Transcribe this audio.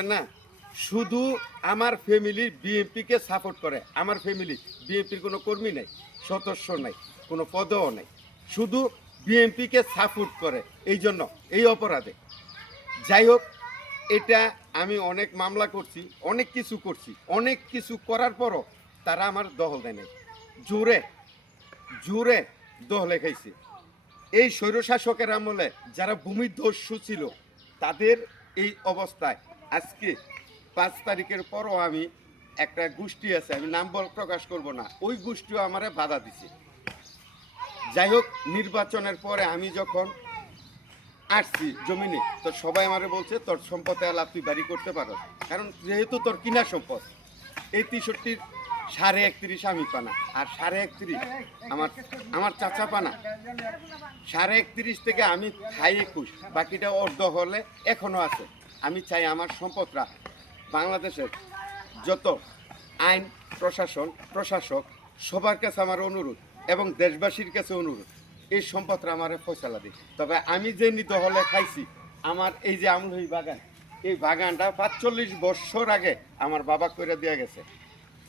পারবেন না, শুধু আমার ফ্যামিলি বিএনপিকে সাপোর্ট করে। আমার ফ্যামিলি বিএনপির কোনো কর্মী নেই, সদস্য নাই, কোনো পদও নেই, শুধু বিএনপিকে সাপোর্ট করে। এই জন্য এই অপরাধে, যাই হোক, এটা আমি অনেক মামলা করছি, অনেক কিছু করছি, অনেক কিছু করার পরও তারা আমার দখল দেয় নাই। জোরে জোরে দখলে খাইছে। এই স্বৈরশাসকের আমলে যারা ভূমিদস্যু ছিল তাদের এই অবস্থায় আজকে 5 তারিখের পরও আমি একটা গোষ্ঠী আছে, আমি নাম প্রকাশ করব না, ওই গোষ্ঠীও আমারে বাধা দিছে। যাই হোক, নির্বাচনের পরে আমি যখন আসছি জমিনে, তো সবাই আমারে বলছে তোর সম্পদে আলাপ তুই বাড়ি করতে পারো, কারণ যেহেতু তোর কিনা সম্পদ। এই 63 31.5 আমি পানা, আর 31.5 আমার চাচা পানা। 31.5 থেকে আমি খাই 21, বাকিটা অর্ধ হলে এখনো আছে। আমি চাই আমার সম্পদরা বাংলাদেশের যত আইন প্রশাসক সবার কাছে আমার অনুরোধ এবং দেশবাসীর কাছে অনুরোধ, এই সম্পদটা আমার ফয়সালা দিই। তবে আমি যে দখলে খাইছি, আমার এই যে আমলই বাগান, এই বাগানটা 45 বছর আগে আমার বাবা করে দিয়ে গেছে।